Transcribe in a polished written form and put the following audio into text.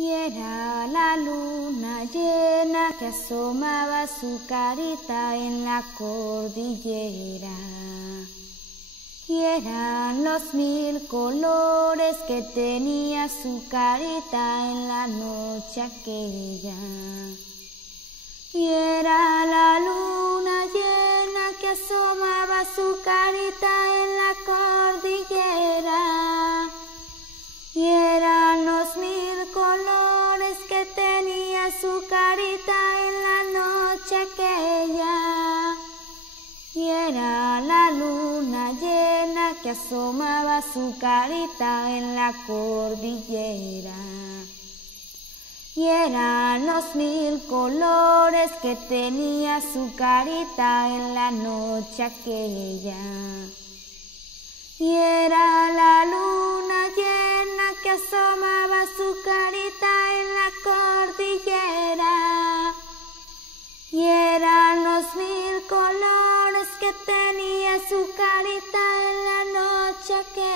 Y era la luna llena que asomaba su carita en la cordillera. Y eran los 1000 colores que tenía su carita en la noche aquella. Y era la luna llena que asomaba su carita en la cordillera. Y eran los 1000 colores que tenía su carita en la noche aquella. Y era la luna llena que asomaba su carita en la cordillera. Y eran los 1000 colores que tenía su carita en la noche aquella. Y era la luna llena que asomaba su carita en la cordillera. Y eran los 1000 colores que tenía su carita en la noche aquella.